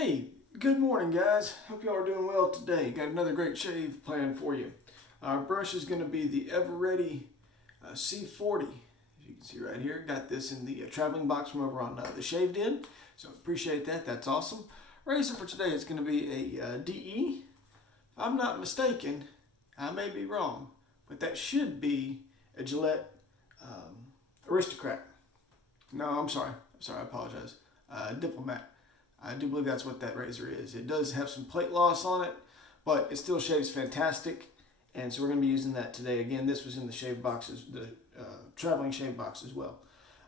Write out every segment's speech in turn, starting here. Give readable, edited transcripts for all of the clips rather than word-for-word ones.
Hey, good morning guys. Hope y'all are doing well today. Got another great shave planned for you. Our brush is going to be the Ever C40. As you can see right here, got this in the traveling box from over on the Shaved In. So appreciate that. That's awesome. Razor for today is going to be a DE. If I'm not mistaken, I may be wrong, but that should be a Gillette Aristocrat. No, I'm sorry, I apologize. Diplomat. I do believe that's what that razor is. It does have some plate loss on it, but it still shaves fantastic. And so we're going to be using that today. Again, this was in the shave boxes, the traveling shave box as well.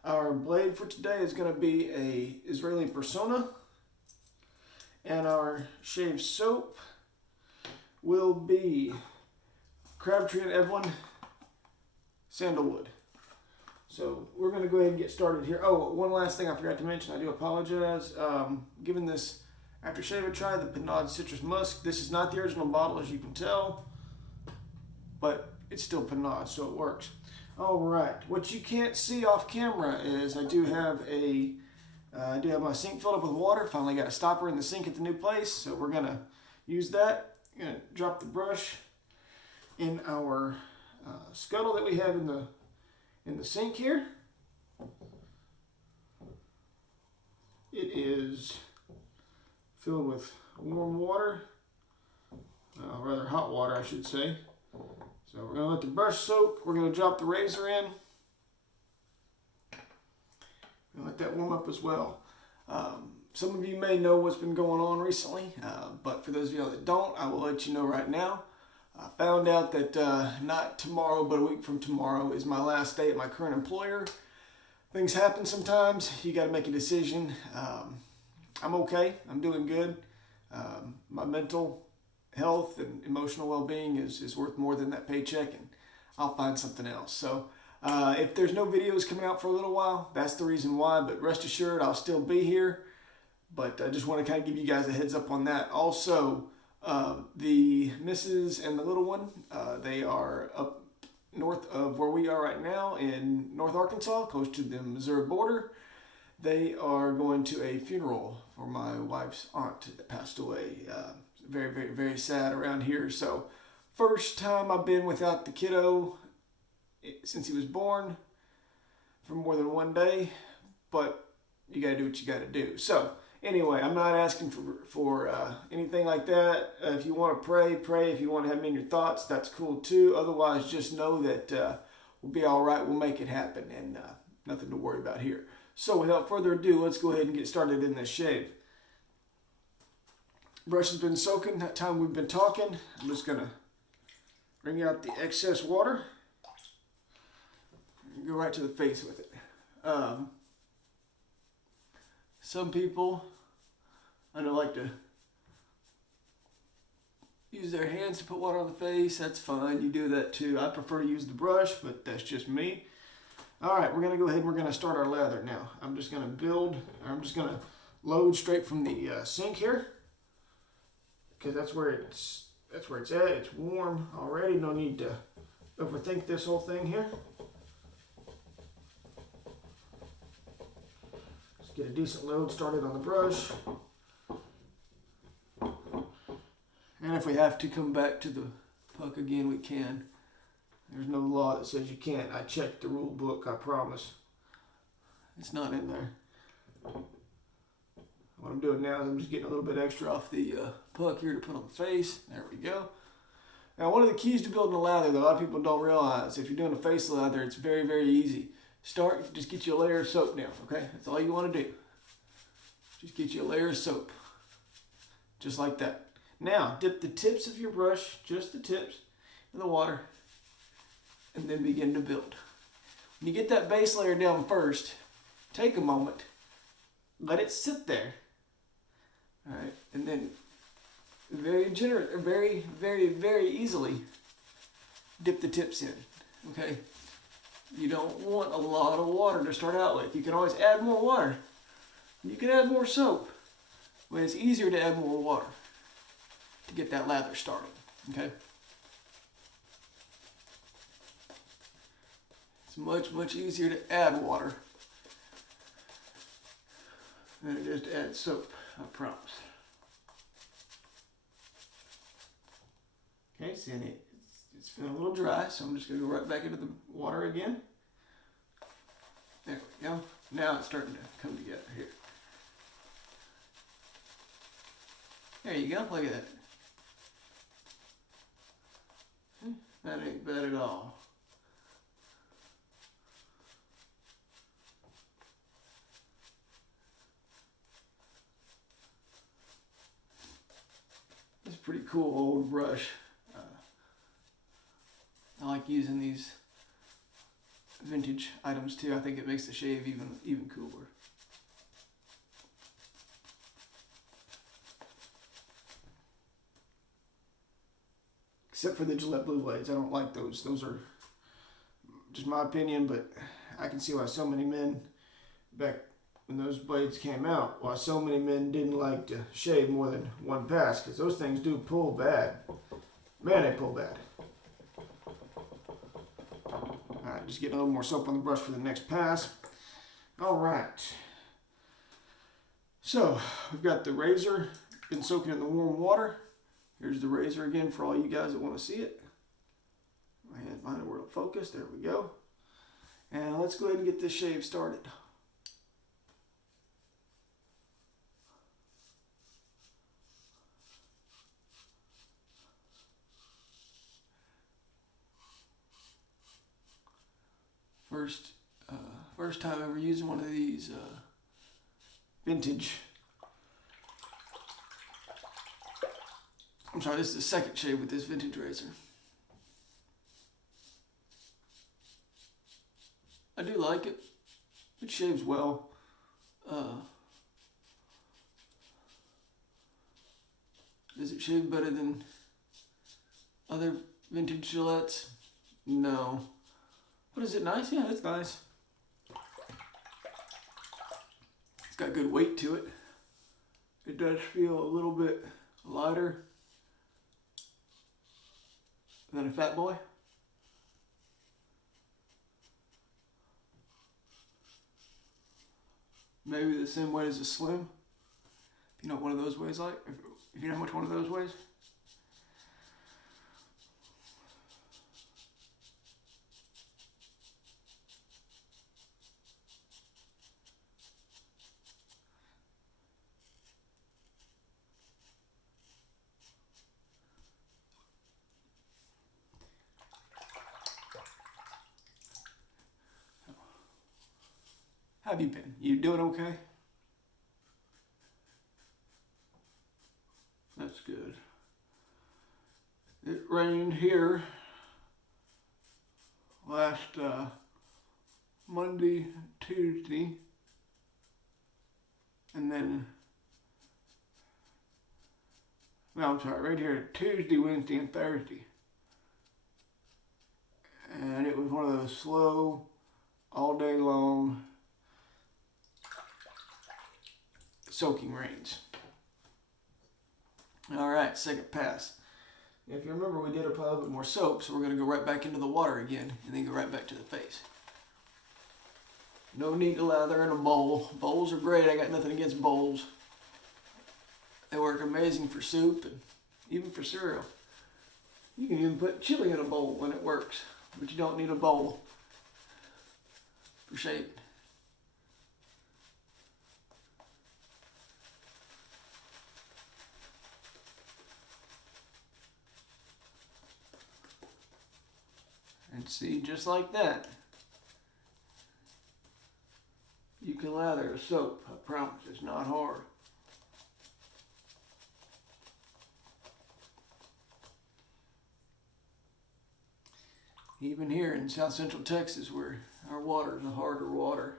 Our blade for today is going to be a Israeli Persona. And our shave soap will be Crabtree and Evelyn Sandalwood. So we're going to go ahead and get started here. Oh, one last thing I forgot to mention. I do apologize. Giving this aftershave a try, the Pinaud Citrus Musk. This is not the original bottle, as you can tell, but it's still Pinaud, so it works. All right. What you can't see off camera is I do have my sink filled up with water. Finally got a stopper in the sink at the new place, so we're going to use that. Going to drop the brush in our scuttle that we have in the sink here. It is filled with warm water, rather hot water I should say. So we're going to let the brush soak. We're going to drop the razor in and let that warm up as well. Some of you may know what's been going on recently, but for those of you that don't, I will let you know right now. I found out that not tomorrow, but a week from tomorrow is my last day at my current employer. Things happen sometimes. You got to make a decision. I'm okay. I'm doing good. My mental health and emotional well-being is worth more than that paycheck, and I'll find something else. So if there's no videos coming out for a little while, that's the reason why. But rest assured, I'll still be here. But I just want to kind of give you guys a heads up on that. Also, the missus and the little one, they are up north of where we are right now in North Arkansas, close to the Missouri border. They are going to a funeral for my wife's aunt that passed away. Very, very, very sad around here. So first time I've been without the kiddo since he was born for more than one day, but you got to do what you got to do. So anyway, I'm not asking for anything like that. If you want to pray, pray. If you want to have me in your thoughts, that's cool too. Otherwise, just know that we'll be all right. We'll make it happen, and nothing to worry about here. So without further ado, let's go ahead and get started in this shave. Brush has been soaking that time we've been talking. I'm just going to wring out the excess water and go right to the face with it. Some people, I know, like to use their hands to put water on the face. That's fine. You do that too. I prefer to use the brush, but that's just me. All right, we're going to go ahead and we're going to start our lather now. I'm just going to load straight from the sink here, because that's where it's at. It's warm already. No need to overthink this whole thing here. Get a decent load started on the brush. And if we have to come back to the puck again, we can. There's no law that says you can't. I checked the rule book, I promise. It's not in there. What I'm doing now is I'm just getting a little bit extra off the puck here to put on the face. There we go. Now, one of the keys to building a lather that a lot of people don't realize, if you're doing a face lather, it's very, very easy. Start, just get you a layer of soap down, okay? That's all you want to do. Just get you a layer of soap. Just like that. Now, dip the tips of your brush, just the tips, in the water, and then begin to build. When you get that base layer down first, take a moment, let it sit there, all right? And then very, very easily dip the tips in, okay? You don't want a lot of water to start out with. You can always add more water. You can add more soap, but it's easier to add more water to get that lather started, okay? It's much, much easier to add water than it is to add soap, I promise. Okay, see, it's feeling a little dry, so I'm just going to go right back into the water again. There we go. Now it's starting to come together here. There you go. Look at that. That ain't bad at all. It's a pretty cool old brush. I like using these vintage items too. I think it makes the shave even cooler. Except for the Gillette Blue Blades. I don't like those. Those are just my opinion, but I can see why so many men, back when those blades came out, why so many men didn't like to shave more than one pass, because those things do pull bad. Man, they pull bad. Alright, just getting a little more soap on the brush for the next pass. Alright. So, we've got the razor, been soaking in the warm water. Here's the razor again for all you guys that want to see it. My hand find where it'll focus. There we go. And let's go ahead and get this shave started. First time ever using one of these vintage. I'm sorry, this is the second shave with this vintage razor. I do like it. It shaves well. Does it shave better than other vintage Gillettes? No. But is it nice? Yeah, it's nice. It's got good weight to it. It does feel a little bit lighter than a Fat Boy. Maybe the same weight as a Slim. If you know what one of those weighs like. If you know how much one of those weighs. How have you been? You doing okay? That's good. It rained here last Monday, Tuesday, and then, no, I'm sorry, right here, Tuesday, Wednesday, and Thursday. And it was one of those slow, all day long, soaking rains. All right, second pass. If you remember, we did apply a little bit more soap, so we're going to go right back into the water again, and then go right back to the face. No need to lather in a bowl. Bowls are great. I got nothing against bowls. They work amazing for soup and even for cereal. You can even put chili in a bowl when it works, but you don't need a bowl for shaving. And see, just like that, you can lather a soap. I promise, it's not hard. Even here in South Central Texas, where our water is a harder water,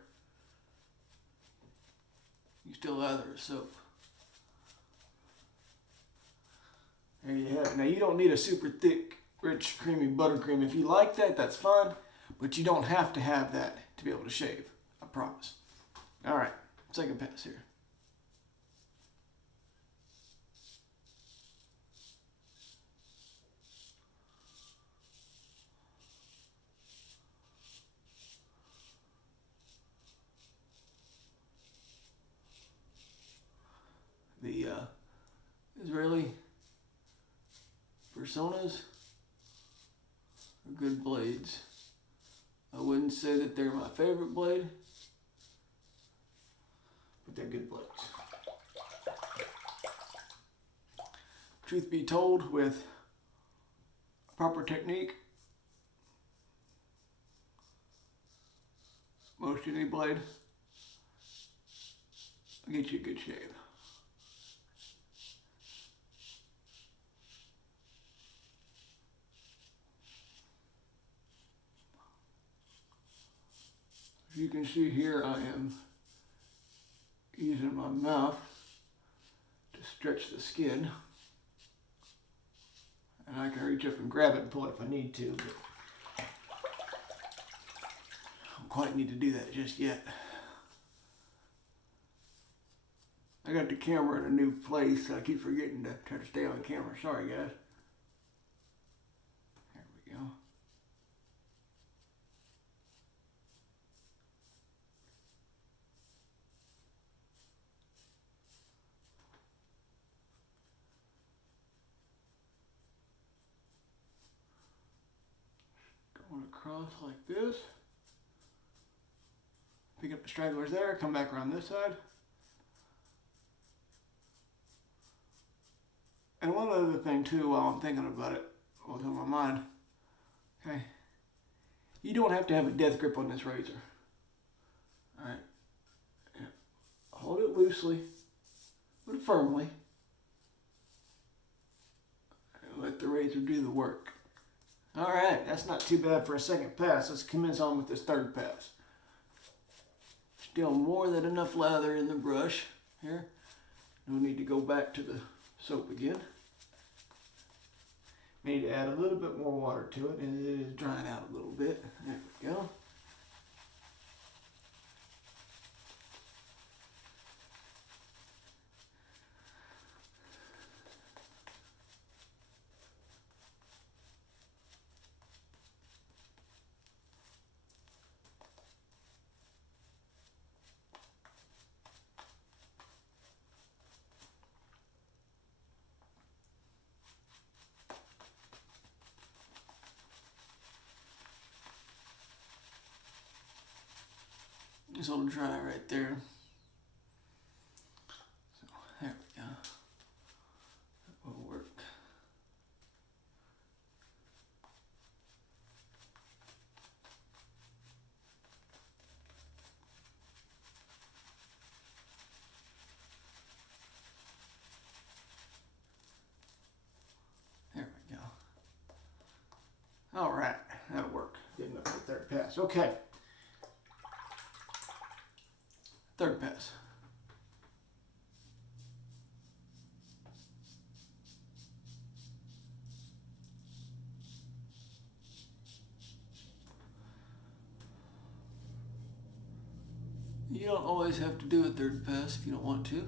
you still lather a soap. There you have it. Now, you don't need a super thick, rich, creamy buttercream. If you like that, that's fine, but you don't have to have that to be able to shave. I promise. All right, second pass here. The Israeli Personas are good blades. I wouldn't say that they're my favorite blade, but they're good blades. Truth be told, with proper technique, most any blade will get you a good shave. As you can see here, I am using my mouth to stretch the skin. And I can reach up and grab it and pull it if I need to, but I don't quite need to do that just yet. I got the camera in a new place, so I keep forgetting to try to stay on camera. Sorry, guys. There we go. Going across like this. Pick up the stragglers there, come back around this side. And one other thing too, while I'm thinking about it, what's on my mind, okay, you don't have to have a death grip on this razor. Alright, yeah. Hold it loosely, but firmly, and let the razor do the work. Alright, that's not too bad for a second pass. Let's commence on with this third pass. Still more than enough lather in the brush here. No need to go back to the soap again. Need to add a little bit more water to it, and it is drying out a little bit. There we go. This will dry right there. So there we go. That will work. There we go. All right, that'll work. Good enough for the third pass. Okay. Third pass. You don't always have to do a third pass if you don't want to.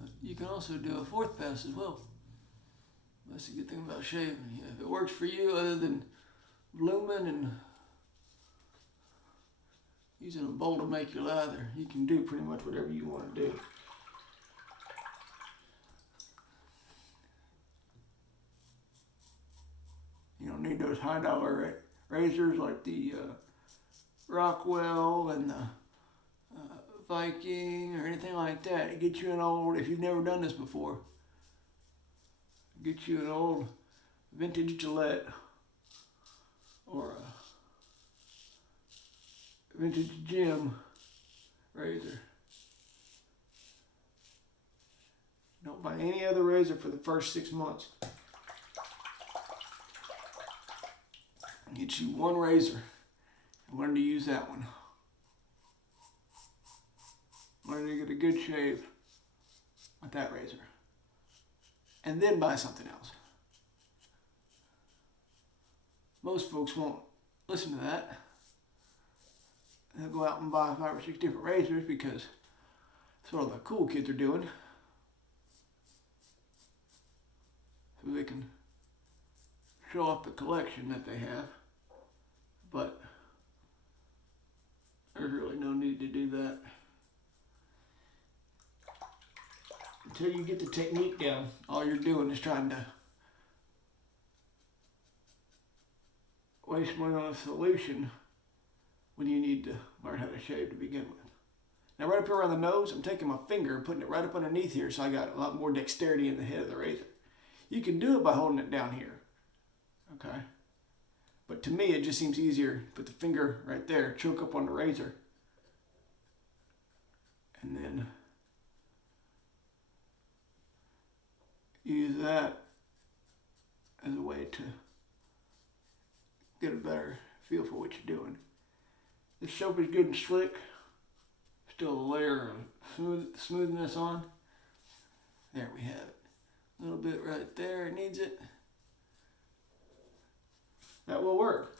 But you can also do a fourth pass as well. That's the good thing about shaving. You know, if it works for you, other than blooming and using a bowl to make your lather, you can do pretty much whatever you want to do. You don't need those high dollar razors like the Rockwell and the Viking or anything like that. It gets you an old, if you've never done this before, get you an old vintage Gillette or a vintage Jim razor. Don't buy any other razor for the first 6 months. Get you one razor and learn to use that one. Learn to get a good shave with that razor. And then buy something else. Most folks won't listen to that. They'll go out and buy 5 or 6 different razors because that's what all the cool kids are doing. So they can show off the collection that they have. But there's really no need to do that. until you get the technique down, all you're doing is trying to waste money on a solution when you need to learn how to shave to begin with. Now right up here around the nose, I'm taking my finger and putting it right up underneath here so I got a lot more dexterity in the head of the razor. You can do it by holding it down here, okay? But to me, it just seems easier to put the finger right there, choke up on the razor, and then use that as a way to get a better feel for what you're doing. This soap is good and slick. Still a layer of smoothness on. There we have it. A little bit right there, it needs it. That will work.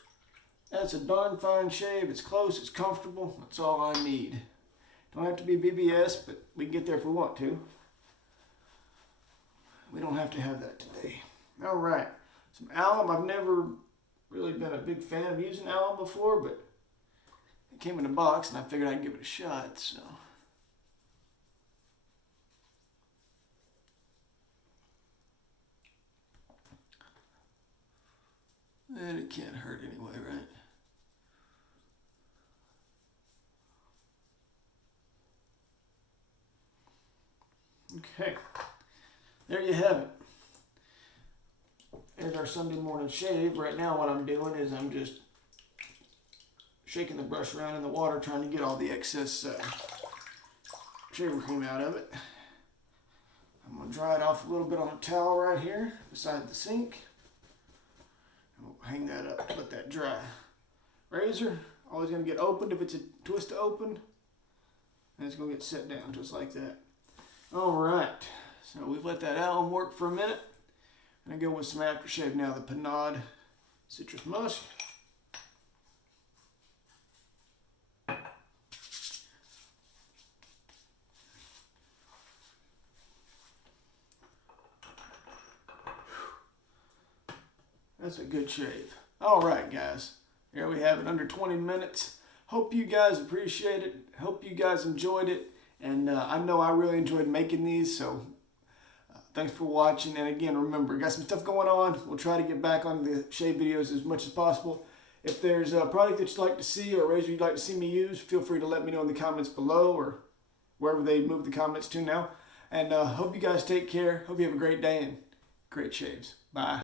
That's a darn fine shave. It's close, it's comfortable. That's all I need. Don't have to be BBS, but we can get there if we want to. We don't have to have that today. All right, some alum. I've never really been a big fan of using alum before, but it came in a box and I figured I'd give it a shot, so. And it can't hurt anyway, right? Okay, there you have it. There's our Sunday morning shave. Right now what I'm doing is I'm just shaking the brush around in the water trying to get all the excess shaving cream out of it. I'm going to dry it off a little bit on a towel right here beside the sink. We'll hang that up, let that dry. Razor, always going to get opened if it's a twist to open, and it's going to get set down just like that. All right, so we've let that alum work for a minute. I'm going to go with some aftershave now, the Pinaud Citrus Musk. That's a good shave. All right, guys. There we have it, under 20 minutes. Hope you guys appreciate it. Hope you guys enjoyed it. And I know I really enjoyed making these, so thanks for watching. And again, remember, got some stuff going on. We'll try to get back on the shave videos as much as possible. If there's a product that you'd like to see or a razor you'd like to see me use, feel free to let me know in the comments below or wherever they move the comments to now. And hope you guys take care. Hope you have a great day and great shaves. Bye.